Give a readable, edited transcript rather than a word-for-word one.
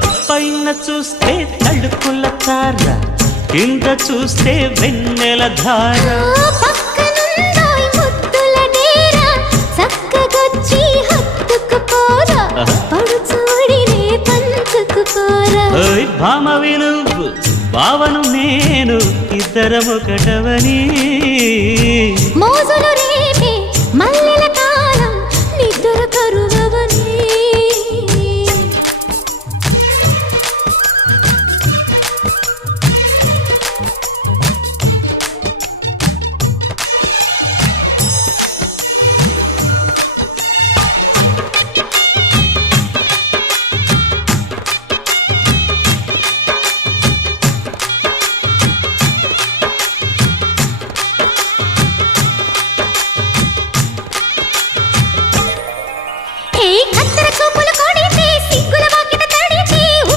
పైన చూస్తే తడుకుల తార, కింద చూస్తే వెన్నెల ధార. పక్కనుందోయ్ ముద్దుల డేరా, చక్కగొచ్చి హత్తుకుపోరా, పడు చూడినే పంచుకుపోరా. భామ విలువు భావను నేను, ఇద్దరమొకటవని మోజులు రేపే మల్లె